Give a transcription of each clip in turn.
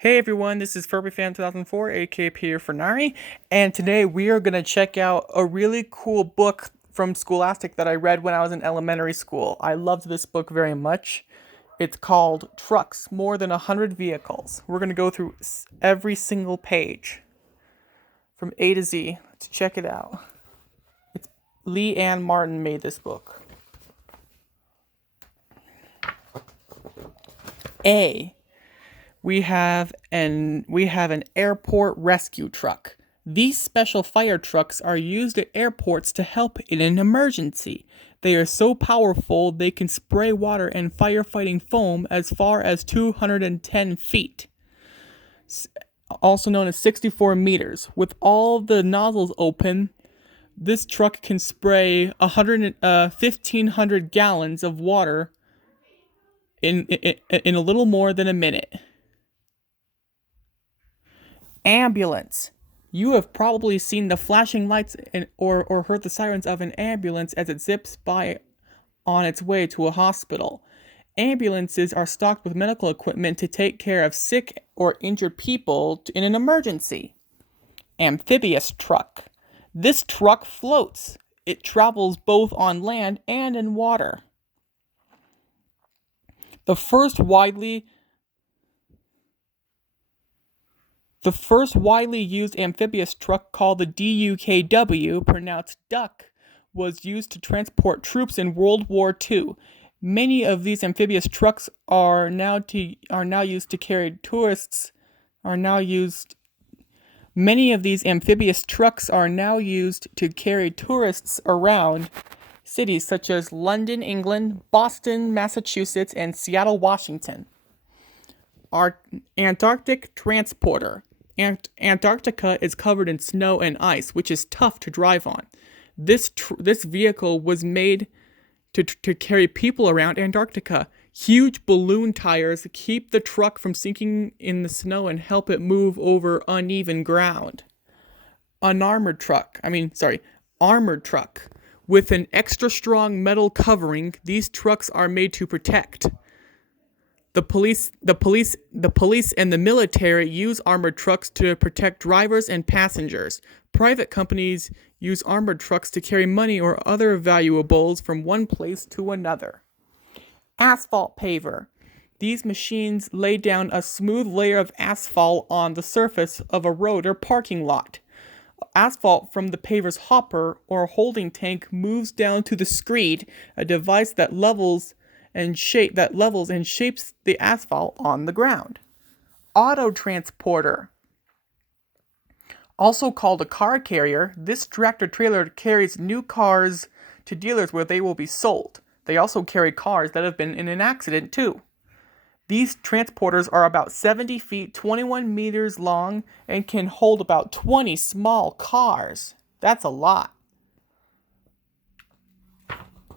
Hey everyone, this is FurbyFan 2004, aka Peter Fernari, and today we are going to check out a really cool book from Scholastic that I read when I was in elementary school. I loved this book very much. It's called Trucks, More Than 100 Vehicles. We're going to go through every single page from A to Z. Let's check it out. Lee Ann Martin made this book. A. We have an airport rescue truck. These special fire trucks are used at airports to help in an emergency. They are so powerful they can spray water and firefighting foam as far as 210 feet, also known as 64 meters. With all the nozzles open, this truck can spray 1,500 gallons of water in a little more than a minute. Ambulance. You have probably seen the flashing lights or heard the sirens of an ambulance as it zips by on its way to a hospital. Ambulances are stocked with medical equipment to take care of sick or injured people in an emergency. Amphibious truck. This truck floats. It travels both on land and in water. The first widely used amphibious truck, called the DUKW, pronounced duck, was used to transport troops in World War II. Many of these amphibious trucks are now used to carry tourists. Many of these amphibious trucks are now used to carry tourists around cities such as London, England, Boston, Massachusetts, and Seattle, Washington. Our Antarctic transporter. Antarctica is covered in snow and ice, which is tough to drive on. This vehicle was made to carry people around Antarctica. Huge balloon tires keep the truck from sinking in the snow and help it move over uneven ground. Armored truck. With an extra strong metal covering, these trucks are made to protect. The police and the military use armored trucks to protect drivers and passengers. Private companies use armored trucks to carry money or other valuables from one place to another. Asphalt paver. These machines lay down a smooth layer of asphalt on the surface of a road or parking lot. Asphalt from the paver's hopper or holding tank moves down to the screed, a device that levels and shapes the asphalt on the ground. Auto transporter. Also called a car carrier, this tractor trailer carries new cars to dealers where they will be sold. They also carry cars that have been in an accident too. These transporters are about 70 feet, 21 meters long, and can hold about 20 small cars. That's a lot.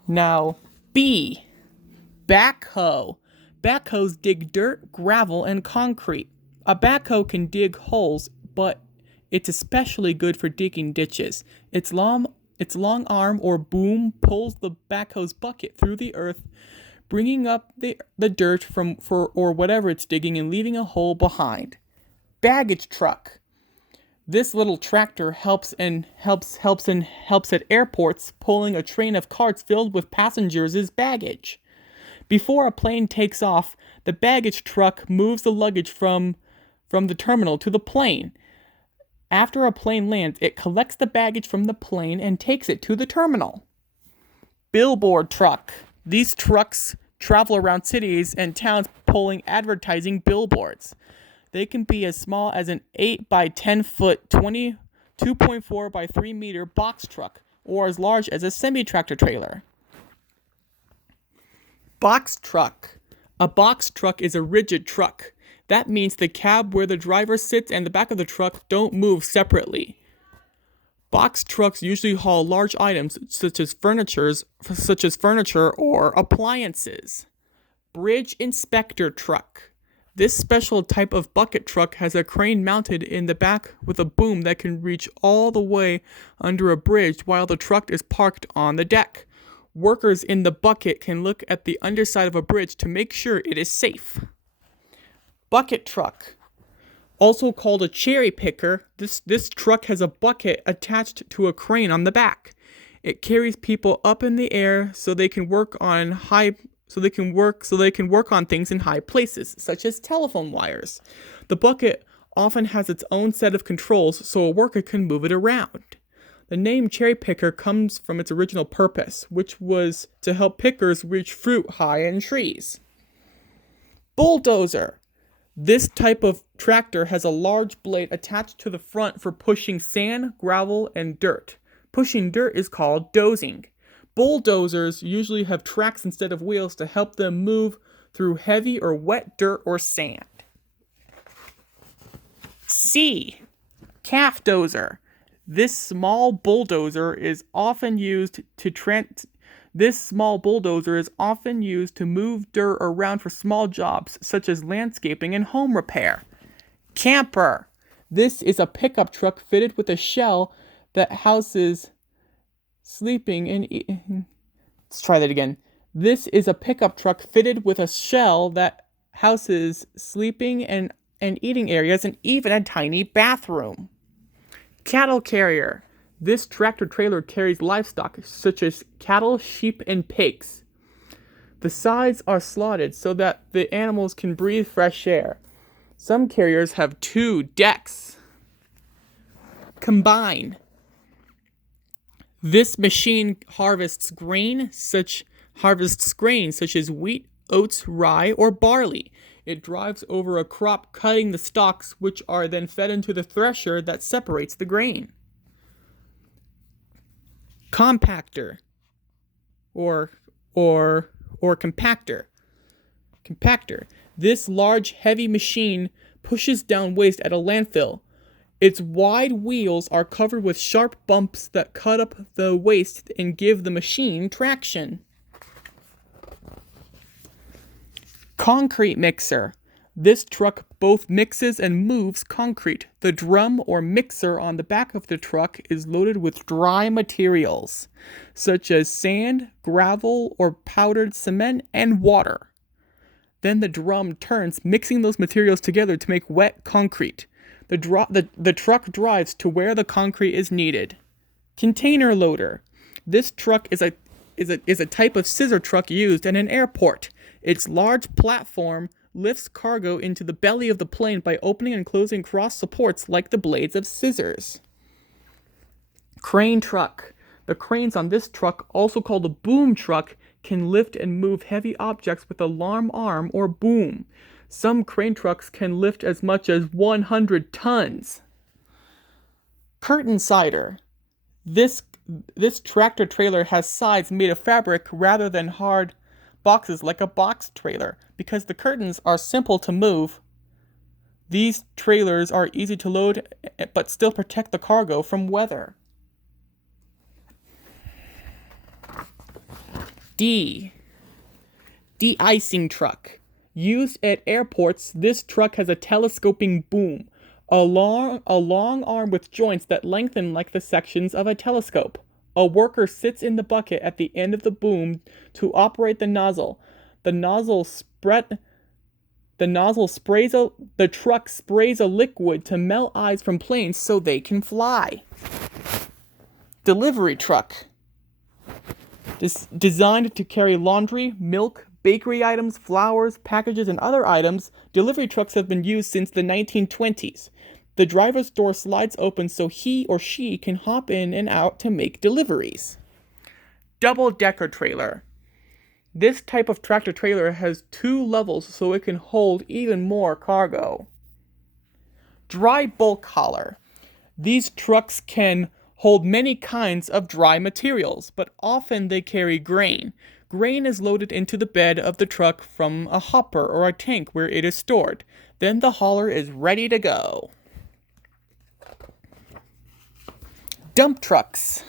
Now, B. Backhoe. Backhoes dig dirt, gravel, and concrete. A backhoe can dig holes, but it's especially good for digging ditches. Its long arm or boom pulls the backhoe's bucket through the earth, bringing up the dirt for whatever it's digging and leaving a hole behind. Baggage truck. This little tractor helps at airports, pulling a train of carts filled with passengers' baggage. Before a plane takes off, the baggage truck moves the luggage from the terminal to the plane. After a plane lands, it collects the baggage from the plane and takes it to the terminal. Billboard truck. These trucks travel around cities and towns pulling advertising billboards. They can be as small as an 8 by 10 foot 2.4 by 3 meter box truck, or as large as a semi-tractor trailer. Box truck. A box truck is a rigid truck. That means the cab where the driver sits and the back of the truck don't move separately. Box trucks usually haul large items such as furniture or appliances. Bridge inspector truck. This special type of bucket truck has a crane mounted in the back with a boom that can reach all the way under a bridge while the truck is parked on the deck. Workers in the bucket can look at the underside of a bridge to make sure it is safe. Bucket truck. Also called a cherry picker, this truck has a bucket attached to a crane on the back. It carries people up in the air so they can work on things in high places, such as telephone wires. The bucket often has its own set of controls so a worker can move it around. The name cherry picker comes from its original purpose, which was to help pickers reach fruit high in trees. Bulldozer. This type of tractor has a large blade attached to the front for pushing sand, gravel, and dirt. Pushing dirt is called dozing. Bulldozers usually have tracks instead of wheels to help them move through heavy or wet dirt or sand. C. Calf dozer. This small bulldozer is often used to move dirt around for small jobs such as landscaping and home repair. Camper. This is a pickup truck fitted with a shell that houses sleeping and Let's try that again. This is a pickup truck fitted with a shell that houses sleeping and eating areas and even a tiny bathroom. Cattle carrier. This tractor trailer carries livestock such as cattle, sheep, and pigs. The sides are slotted so that the animals can breathe fresh air. Some carriers have 2 decks. Combine. This machine harvests grain such as wheat, oats, rye, or barley. It drives over a crop, cutting the stalks, which are then fed into the thresher that separates the grain. Compactor or compactor. Compactor. This large, heavy machine pushes down waste at a landfill. Its wide wheels are covered with sharp bumps that cut up the waste and give the machine traction. Concrete mixer. This truck both mixes and moves concrete. The drum or mixer on the back of the truck is loaded with dry materials, such as sand, gravel, or powdered cement, and water. Then the drum turns, mixing those materials together to make wet concrete. The truck drives to where the concrete is needed. Container loader. This truck is a type of scissor truck used in an airport. Its large platform lifts cargo into the belly of the plane by opening and closing cross supports like the blades of scissors. Crane truck. The cranes on this truck, also called a boom truck, can lift and move heavy objects with a large arm or boom. Some crane trucks can lift as much as 100 tons. Curtain sider. This tractor trailer has sides made of fabric rather than hard boxes like a box trailer. Because the curtains are simple to move, these trailers are easy to load but still protect the cargo from weather. De-icing truck. Used at airports, this truck has a telescoping boom, a long arm with joints that lengthen like the sections of a telescope. A worker sits in the bucket at the end of the boom to operate the nozzle. The truck sprays a liquid to melt ice from planes so they can fly. Delivery truck. Designed to carry laundry, milk, bakery items, flowers, packages, and other items, delivery trucks have been used since the 1920s. The driver's door slides open so he or she can hop in and out to make deliveries. Double-decker trailer. This type of tractor trailer has 2 levels so it can hold even more cargo. Dry bulk hauler. These trucks can hold many kinds of dry materials, but often they carry grain. Grain is loaded into the bed of the truck from a hopper or a tank where it is stored. Then the hauler is ready to go. Dump trucks.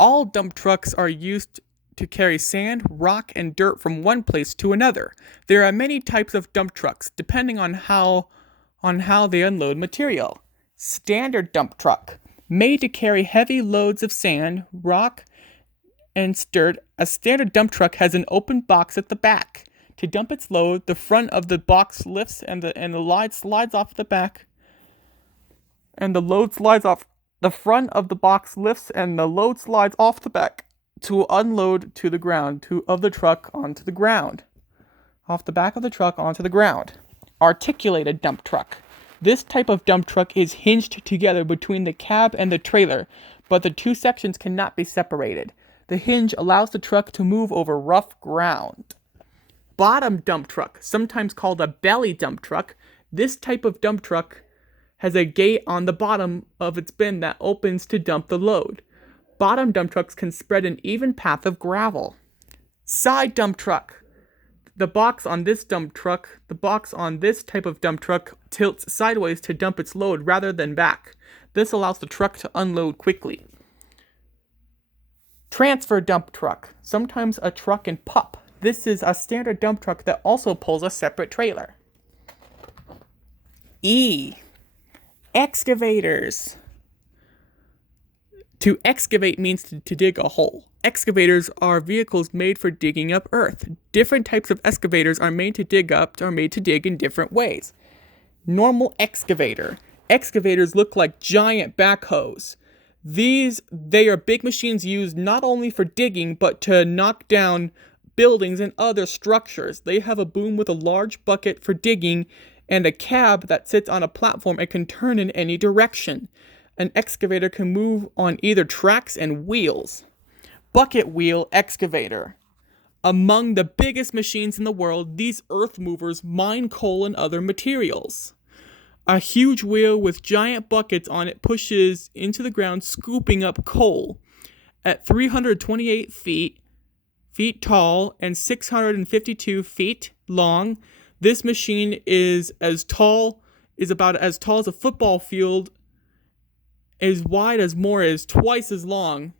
All dump trucks are used to carry sand, rock, and dirt from one place to another. There are many types of dump trucks, depending on how they unload material. Standard dump truck. Made to carry heavy loads of sand, rock, and dirt, a standard dump truck has an open box at the back. To dump its load, the front of the box lifts and the load slides off the back. And the load slides off the front of the box lifts and the load slides off the back to unload to the ground of the truck onto the ground. Off the back of the truck onto the ground. Articulated dump truck. This type of dump truck is hinged together between the cab and the trailer, but the two sections cannot be separated. The hinge allows the truck to move over rough ground. Bottom dump truck, sometimes called a belly dump truck. This type of dump truck has a gate on the bottom of its bin that opens to dump the load. Bottom dump trucks can spread an even path of gravel. Side dump truck. The box on this type of dump truck tilts sideways to dump its load rather than back. This allows the truck to unload quickly. Transfer dump truck, sometimes a truck and pup. This is a standard dump truck that also pulls a separate trailer. E. Excavators. To excavate means to dig a hole. Excavators are vehicles made for digging up earth. Different types of excavators are made to dig in different ways. Normal excavator. Excavators look like giant backhoes. They are big machines used not only for digging, but to knock down buildings and other structures. They have a boom with a large bucket for digging and a cab that sits on a platform and can turn in any direction. An excavator can move on either tracks and wheels. Bucket wheel excavator. Among the biggest machines in the world, these earth movers mine coal and other materials. A huge wheel with giant buckets on it pushes into the ground, scooping up coal. At 328 feet tall and 652 feet long, this machine is about as tall as a football field, as wide as twice as long.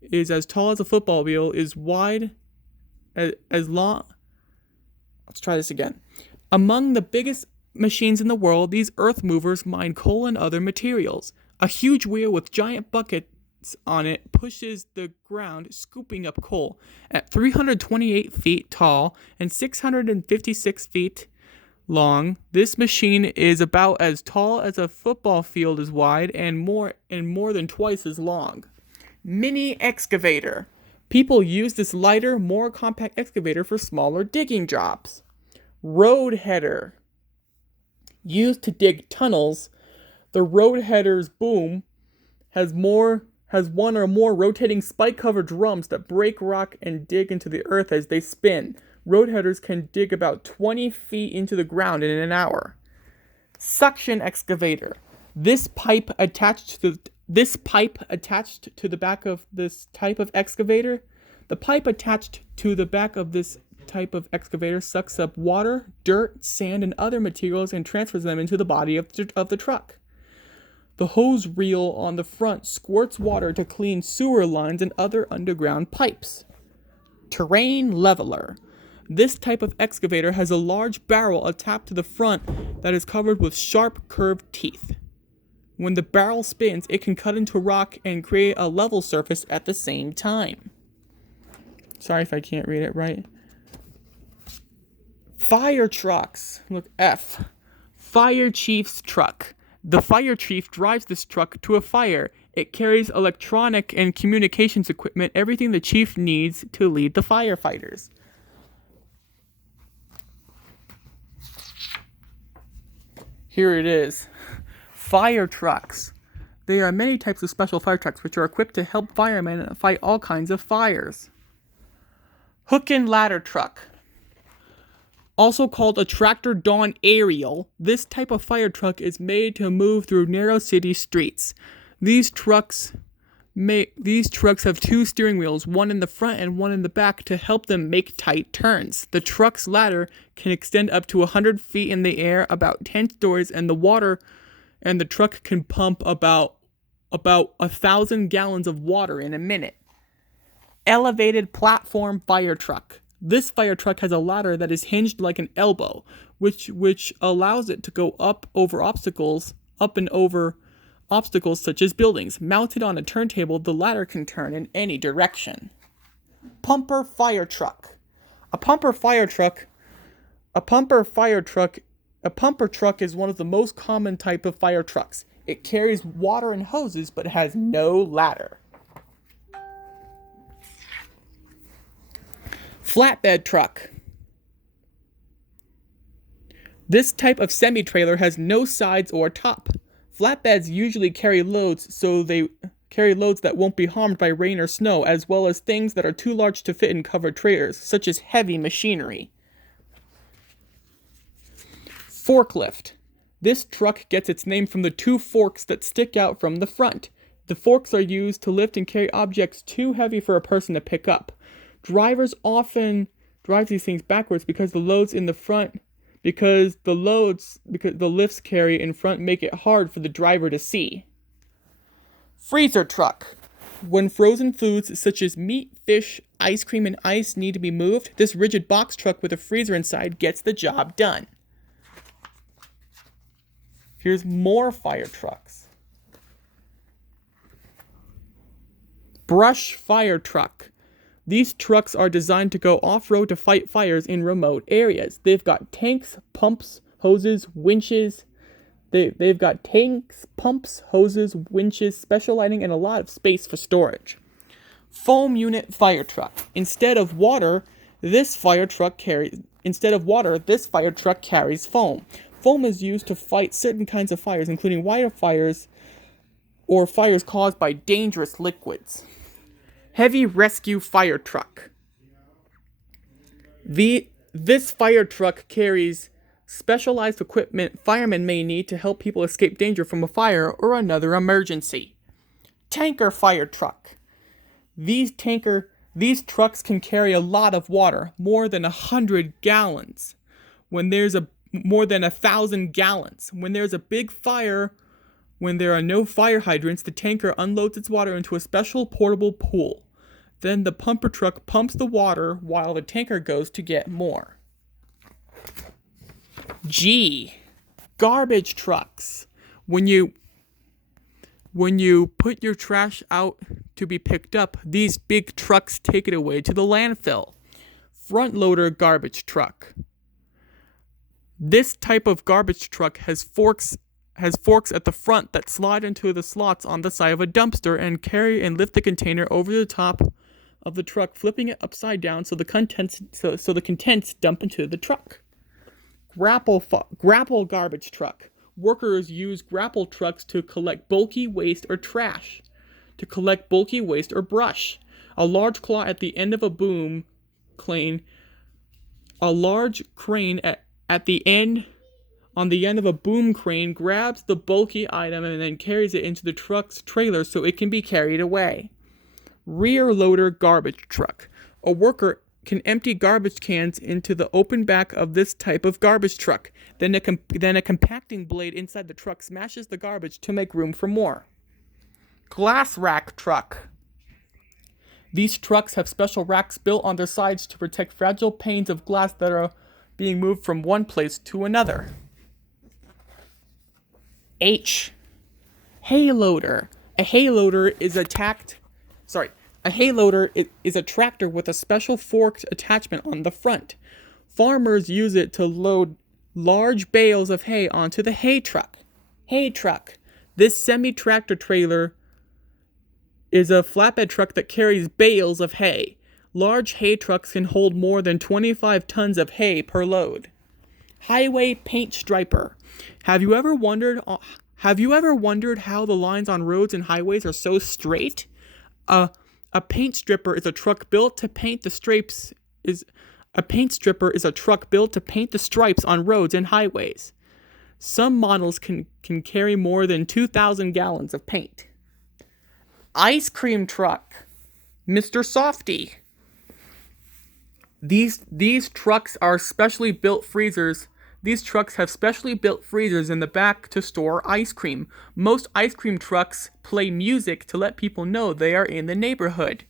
Is as tall as a football field, is wide as long. Let's try this again. Among the biggest machines in the world, these earth movers mine coal and other materials. A huge wheel with giant buckets on it pushes the ground, scooping up coal. At 328 feet tall and 656 feet long, this machine is about as tall as a football field is wide and more than twice as long. Mini excavator. People use this lighter, more compact excavator for smaller digging jobs. Road header. Used to dig tunnels, the road header's boom has one or more rotating spike-covered drums that break rock and dig into the earth as they spin. Road headers can dig about 20 feet into the ground in an hour. Suction excavator. This pipe attached to the back of this type of excavator. The pipe attached to the back of this type of excavator sucks up water, dirt, sand, and other materials and transfers them into the body of the truck. The hose reel on the front squirts water to clean sewer lines and other underground pipes. Terrain leveler. This type of excavator has a large barrel attached to the front that is covered with sharp, curved teeth. When the barrel spins, it can cut into rock and create a level surface at the same time. Sorry if I can't read it right. Fire trucks. Look, F. Fire chief's truck. The fire chief drives this truck to a fire. It carries electronic and communications equipment, everything the chief needs to lead the firefighters. Here it is. Fire trucks. There are many types of special fire trucks which are equipped to help firemen fight all kinds of fires. Hook and ladder truck. Also called a tractor Dawn aerial, this type of fire truck is made to move through narrow city streets. These trucks have two steering wheels, one in the front and one in the back, to help them make tight turns. The truck's ladder can extend up to 100 feet in the air, about 10 stories, and the truck can pump about 1,000 gallons of water in a minute. Elevated platform fire truck. This fire truck has a ladder that is hinged like an elbow, which allows it to go up and over obstacles such as buildings. Mounted on a turntable, the ladder can turn in any direction. Pumper fire truck. A pumper fire truck. A pumper fire truck. A pumper truck is one of the most common type of fire trucks. It carries water and hoses, but has no ladder. Flatbed truck. This type of semi-trailer has no sides or top. Flatbeds usually carry loads that won't be harmed by rain or snow, as well as things that are too large to fit in covered trailers, such as heavy machinery. Forklift. This truck gets its name from the two forks that stick out from the front. The forks are used to lift and carry objects too heavy for a person to pick up. Drivers often drive these things backwards because the lifts carry in front make it hard for the driver to see. Freezer truck. When frozen foods such as meat, fish, ice cream, and ice need to be moved, this rigid box truck with a freezer inside gets the job done. Here's more fire trucks. Brush fire truck. These trucks are designed to go off-road to fight fires in remote areas. They've got tanks, pumps, hoses, winches. They've got tanks, pumps, hoses, winches, special lighting, and a lot of space for storage. Foam unit fire truck. Instead of water, this fire truck carries foam. Foam is used to fight certain kinds of fires, including wildfires or fires caused by dangerous liquids. Heavy rescue fire truck. This fire truck carries specialized equipment firemen may need to help people escape danger from a fire or another emergency. Tanker fire truck. These trucks can carry a lot of water, more than 100 gallons. More than 1,000 gallons. When there's a big fire, when there are no fire hydrants, the tanker unloads its water into a special portable pool. Then the pumper truck pumps the water while the tanker goes to get more. G. Garbage trucks. When you put your trash out to be picked up, these big trucks take it away to the landfill. Front loader garbage truck. This type of garbage truck has forks at the front that slide into the slots on the side of a dumpster and carry and lift the container over the top of the truck, flipping it upside down so the contents dump into the truck. Grapple garbage truck. Workers use grapple trucks to collect bulky waste or trash. Brush. A large claw at the end of a boom crane. A large crane on the end of a boom crane grabs the bulky item and then carries it into the truck's trailer so it can be carried away. Rear loader garbage truck. A worker can empty garbage cans into the open back of this type of garbage truck. Then a compacting blade inside the truck smashes the garbage to make room for more. Glass rack truck. These trucks have special racks built on their sides to protect fragile panes of glass that are being moved from one place to another. H. Hay loader. A hay loader is a tractor with a special forked attachment on the front. Farmers use it to load large bales of hay onto the hay truck. This semi-tractor trailer is a flatbed truck that carries bales of hay. Large hay trucks can hold more than 25 tons of hay per load. Highway paint striper. Have you ever wondered how the lines on roads and highways are so straight? A paint stripper is a truck built to paint the stripes. A paint stripper is a truck built to paint the stripes on roads and highways. Some models can carry more than 2,000 gallons of paint. Ice cream truck. Mr. Softy. These trucks are specially built freezers. These trucks have specially built freezers in the back to store ice cream. Most ice cream trucks play music to let people know they are in the neighborhood.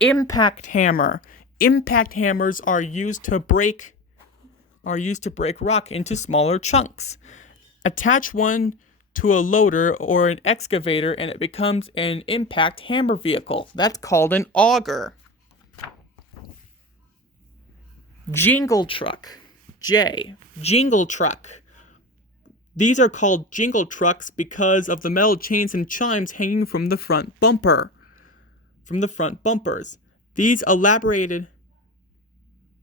Impact hammer. Impact hammers are used to break rock into smaller chunks. Attach one to a loader or an excavator and it becomes an impact hammer vehicle. That's called an auger. Jingle truck. J. Jingle truck. These are called jingle trucks because of the metal chains and chimes hanging from the front bumper. From the front bumpers. These elaborated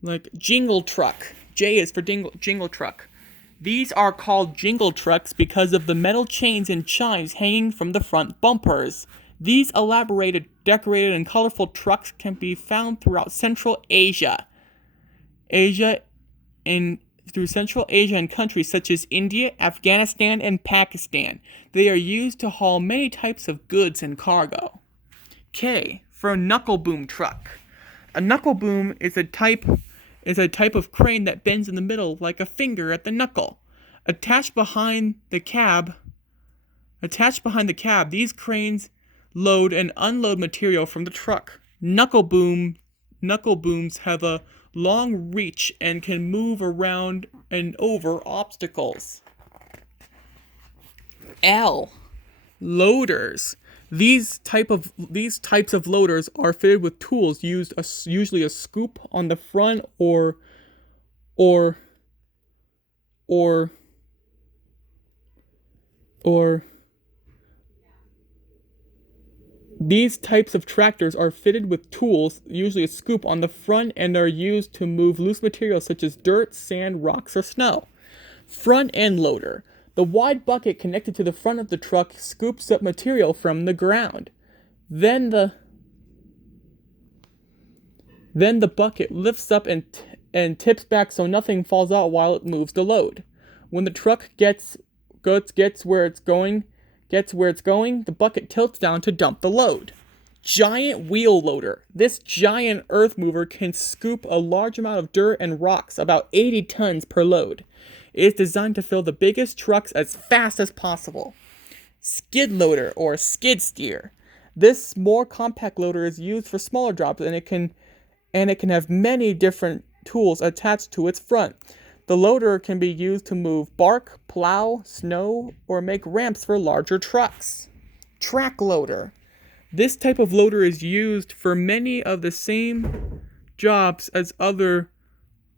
like jingle truck. J is for jingle truck. These are called jingle trucks because of the metal chains and chimes hanging from the front bumpers. These elaborated, decorated, and colorful trucks can be found throughout Central Asia. Through Central Asia and countries such as India, Afghanistan, and Pakistan. They are used to haul many types of goods and cargo. K for a knuckle boom truck. A knuckle boom is a type of crane that bends in the middle like a finger at the knuckle. Attached behind the cab, these cranes load and unload material from the truck. Knuckle booms have a long reach and can move around and over obstacles. L. Loaders. These types of loaders are fitted with tools usually a scoop on the front or these types of tractors are fitted with tools, usually a scoop on the front, and are used to move loose materials such as dirt, sand, rocks, or snow. Front end loader. The wide bucket connected to the front of the truck scoops up material from the ground. Then the bucket lifts up and tips back so nothing falls out while it moves the load. When the truck gets where it's going, the bucket tilts down to dump the load. Giant wheel loader. This giant earth mover can scoop a large amount of dirt and rocks, about 80 tons per load. It is designed to fill the biggest trucks as fast as possible. Skid loader or skid steer. This more compact loader is used for smaller jobs and it can have many different tools attached to its front. The loader can be used to move bark, plow, snow, or make ramps for larger trucks. Track loader. This type of loader is used for many of the same jobs as other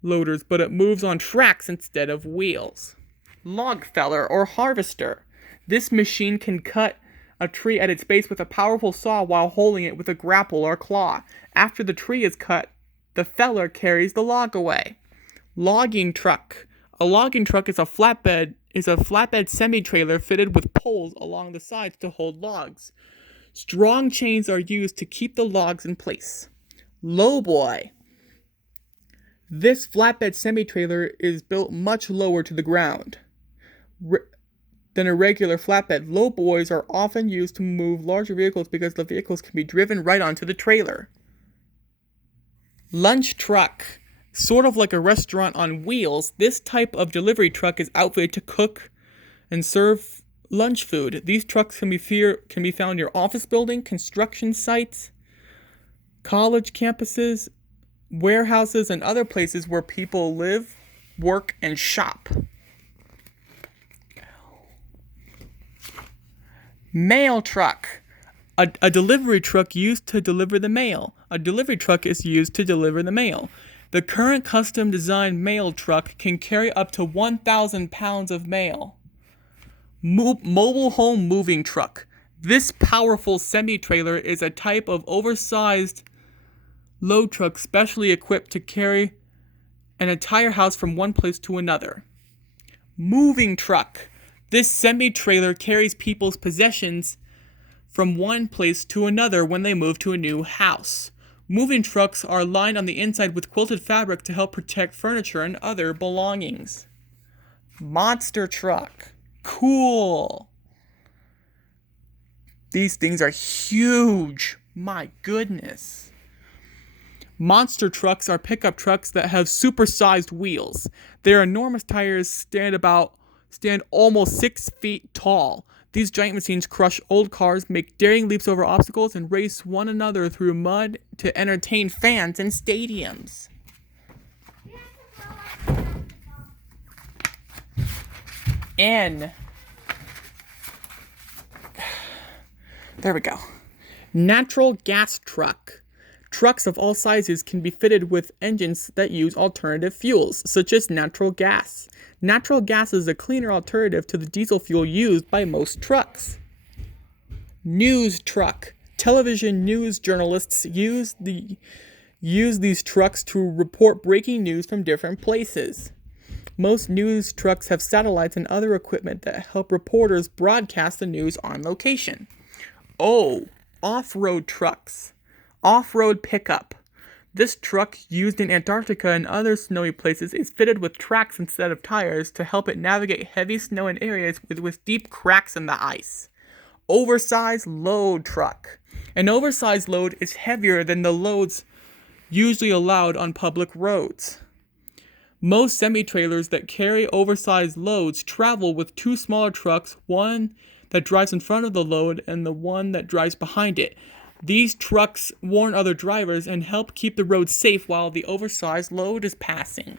loaders, but it moves on tracks instead of wheels. Log feller or harvester. This machine can cut a tree at its base with a powerful saw while holding it with a grapple or claw. After the tree is cut, the feller carries the log away. Logging truck. A logging truck is a flatbed semi-trailer fitted with poles along the sides to hold logs. Strong chains are used to keep the logs in place. Lowboy. This flatbed semi-trailer is built much lower to the ground than a regular flatbed. Lowboys are often used to move larger vehicles because the vehicles can be driven right onto the trailer. Lunch truck. Sort of like a restaurant on wheels, this type of delivery truck is outfitted to cook and serve lunch food. These trucks can be found near office buildings, construction sites, college campuses, warehouses, and other places where people live, work, and shop. Mail truck. A delivery truck used to deliver the mail. A delivery truck is used to deliver the mail. The current custom-designed mail truck can carry up to 1,000 pounds of mail. Mobile home moving truck. This powerful semi-trailer is a type of oversized load truck specially equipped to carry an entire house from one place to another. Moving truck. This semi-trailer carries people's possessions from one place to another when they move to a new house. Moving trucks are lined on the inside with quilted fabric to help protect furniture and other belongings. Monster truck. Cool. These things are huge. My goodness. Monster trucks are pickup trucks that have supersized wheels. Their enormous tires stand almost 6 feet tall. These giant machines crush old cars, make daring leaps over obstacles, and race one another through mud to entertain fans in stadiums. N. There we go. Natural gas truck. Trucks of all sizes can be fitted with engines that use alternative fuels, such as natural gas. Natural gas is a cleaner alternative to the diesel fuel used by most trucks. News truck. Television news journalists use these trucks to report breaking news from different places. Most news trucks have satellites and other equipment that help reporters broadcast the news on location. Off-road trucks. Off-road pickup. This truck, used in Antarctica and other snowy places, is fitted with tracks instead of tires to help it navigate heavy snow in areas with deep cracks in the ice. Oversized load truck. An oversized load is heavier than the loads usually allowed on public roads. Most semi-trailers that carry oversized loads travel with two smaller trucks, one that drives in front of the load and the one that drives behind it. These trucks warn other drivers and help keep the road safe while the oversized load is passing.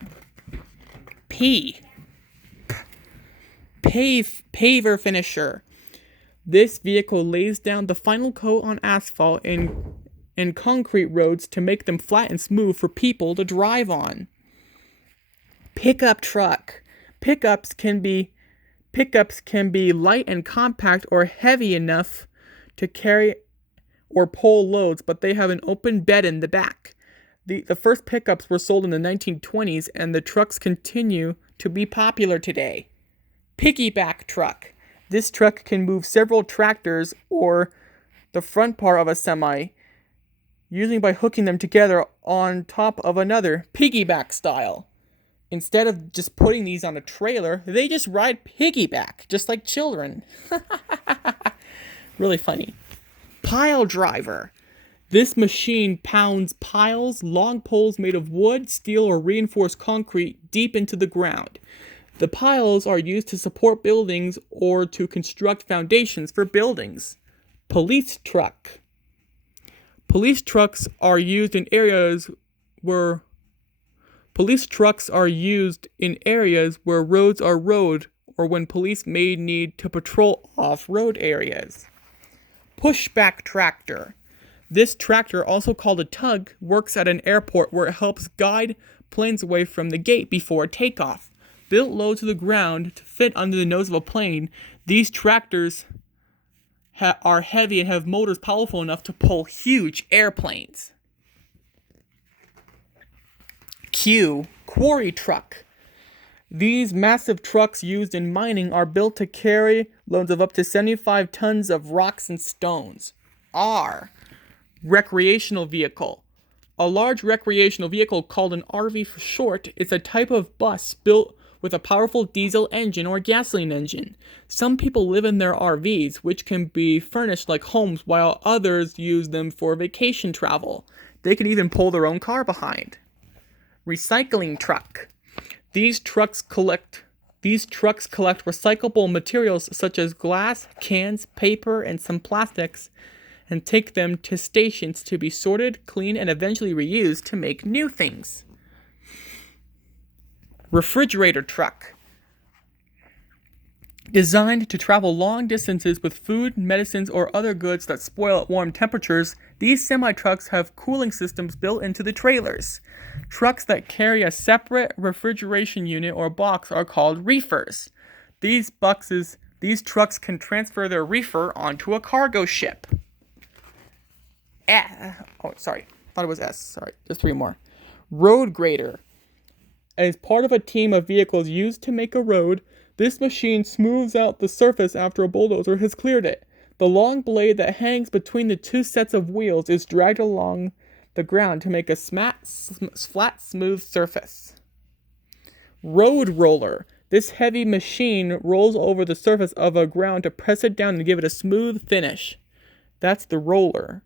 Paver finisher. This vehicle lays down the final coat on asphalt and concrete roads to make them flat and smooth for people to drive on. Pickup truck. Pickups can be light and compact or heavy enough to carry or pull loads, but they have an open bed in the back. The first pickups were sold in the 1920s, and the trucks continue to be popular today. Piggyback truck. This truck can move several tractors or the front part of a semi, usually by hooking them together on top of another, piggyback style. Instead of just putting these on a trailer, they just ride piggyback, just like children. Really funny. Pile driver. This machine pounds piles, long poles made of wood, steel, or reinforced concrete deep into the ground. The piles are used to support buildings or to construct foundations for buildings. Police truck. Police trucks are used in areas where roads are road or when police may need to patrol off-road areas. Pushback tractor. This tractor, also called a tug, works at an airport where it helps guide planes away from the gate before takeoff. Built low to the ground to fit under the nose of a plane, these tractors are heavy and have motors powerful enough to pull huge airplanes. Quarry truck. These massive trucks used in mining are built to carry loads of up to 75 tons of rocks and stones. Recreational vehicle. A large recreational vehicle called an RV for short is a type of bus built with a powerful diesel engine or gasoline engine. Some people live in their RVs, which can be furnished like homes, while others use them for vacation travel. They can even pull their own car behind. Recycling truck. These trucks collect recyclable materials such as glass, cans, paper, and some plastics and take them to stations to be sorted, cleaned, and eventually reused to make new things. Refrigerator truck. Designed to travel long distances with food, medicines, or other goods that spoil at warm temperatures, these semi-trucks have cooling systems built into the trailers. Trucks that carry a separate refrigeration unit or box are called reefers. These trucks can transfer their reefer onto a cargo ship. Thought it was S. Sorry, just three more. Road grader. As part of a team of vehicles used to make a road, this machine smooths out the surface after a bulldozer has cleared it. The long blade that hangs between the two sets of wheels is dragged along the ground to make a flat, smooth surface. Road roller. This heavy machine rolls over the surface of a ground to press it down and give it a smooth finish. That's the roller.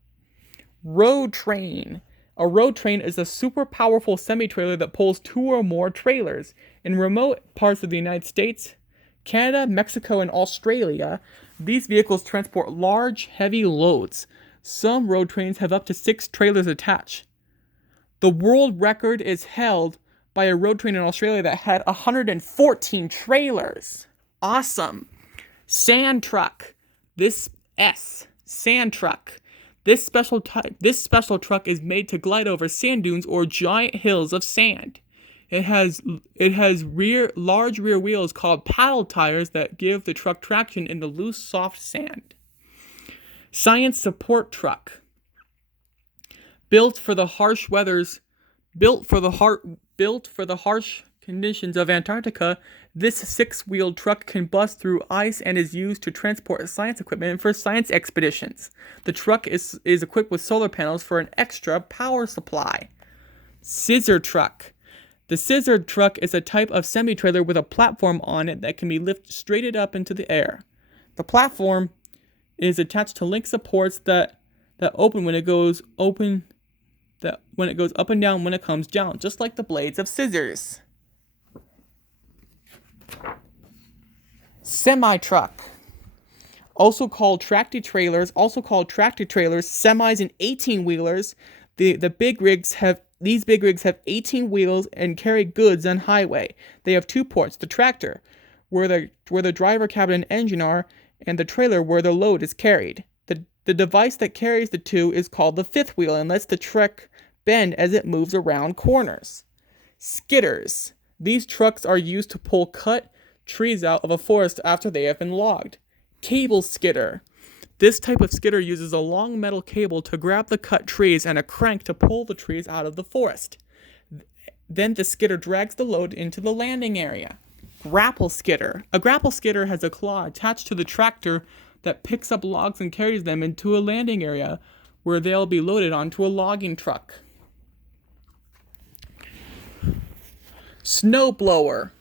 Road train. A road train is a super powerful semi-trailer that pulls two or more trailers. In remote parts of the United States, Canada, Mexico, and Australia, these vehicles transport large, heavy loads. Some road trains have up to 6 trailers attached. The world record is held by a road train in Australia that had 114 trailers. Awesome. Sand truck. Sand truck. This special truck is made to glide over sand dunes or giant hills of sand. It has large rear wheels called paddle tires that give the truck traction in the loose, soft sand. Science support truck. Built for the harsh conditions of Antarctica, this six-wheeled truck can bust through ice and is used to transport science equipment for science expeditions. The truck is equipped with solar panels for an extra power supply. Scissor truck. The scissor truck is a type of semi-trailer with a platform on it that can be lifted straight up into the air. The platform is attached to link supports that open when it goes up and down when it comes down, just like the blades of scissors. Semi-truck. Also called tractor trailers, semis and 18-wheelers. These big rigs have 18 wheels and carry goods on highway. They have two ports: the tractor, where the driver cabin and engine are, and the trailer where the load is carried. The device that carries the two is called the fifth wheel and lets the truck bend as it moves around corners. Skidders. These trucks are used to pull cut trees out of a forest after they have been logged. Cable skidder. This type of skidder uses a long metal cable to grab the cut trees and a crank to pull the trees out of the forest. Then the skidder drags the load into the landing area. Grapple skidder. A grapple skidder has a claw attached to the tractor that picks up logs and carries them into a landing area where they'll be loaded onto a logging truck. Snowblower.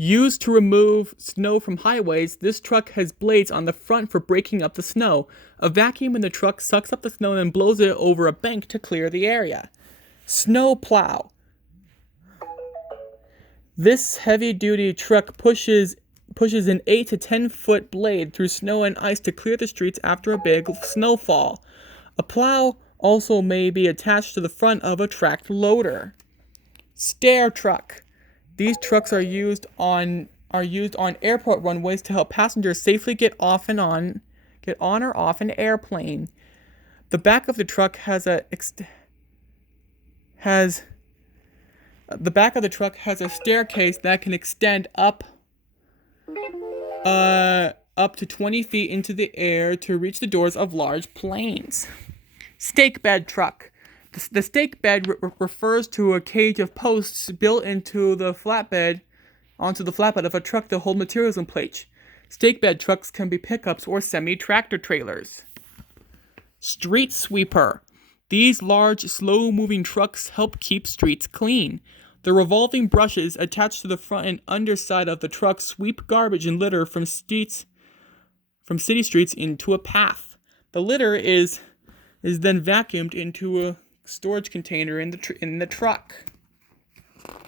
Used to remove snow from highways, this truck has blades on the front for breaking up the snow. A vacuum in the truck sucks up the snow and then blows it over a bank to clear the area. Snow plow. This heavy-duty truck pushes an 8 to 10 foot blade through snow and ice to clear the streets after a big snowfall. A plow also may be attached to the front of a tracked loader. Stair truck. These trucks are used on airport runways to help passengers safely get on or off an airplane. The back of the truck has a staircase that can extend up to 20 feet into the air to reach the doors of large planes. Stake bed truck. The stake bed refers to a cage of posts built onto the flatbed of a truck to hold materials in place. Stake bed trucks can be pickups or semi-tractor trailers. Street sweeper. These large, slow-moving trucks help keep streets clean. The revolving brushes attached to the front and underside of the truck sweep garbage and litter from city streets into a path. The litter is then vacuumed into a storage container in the truck.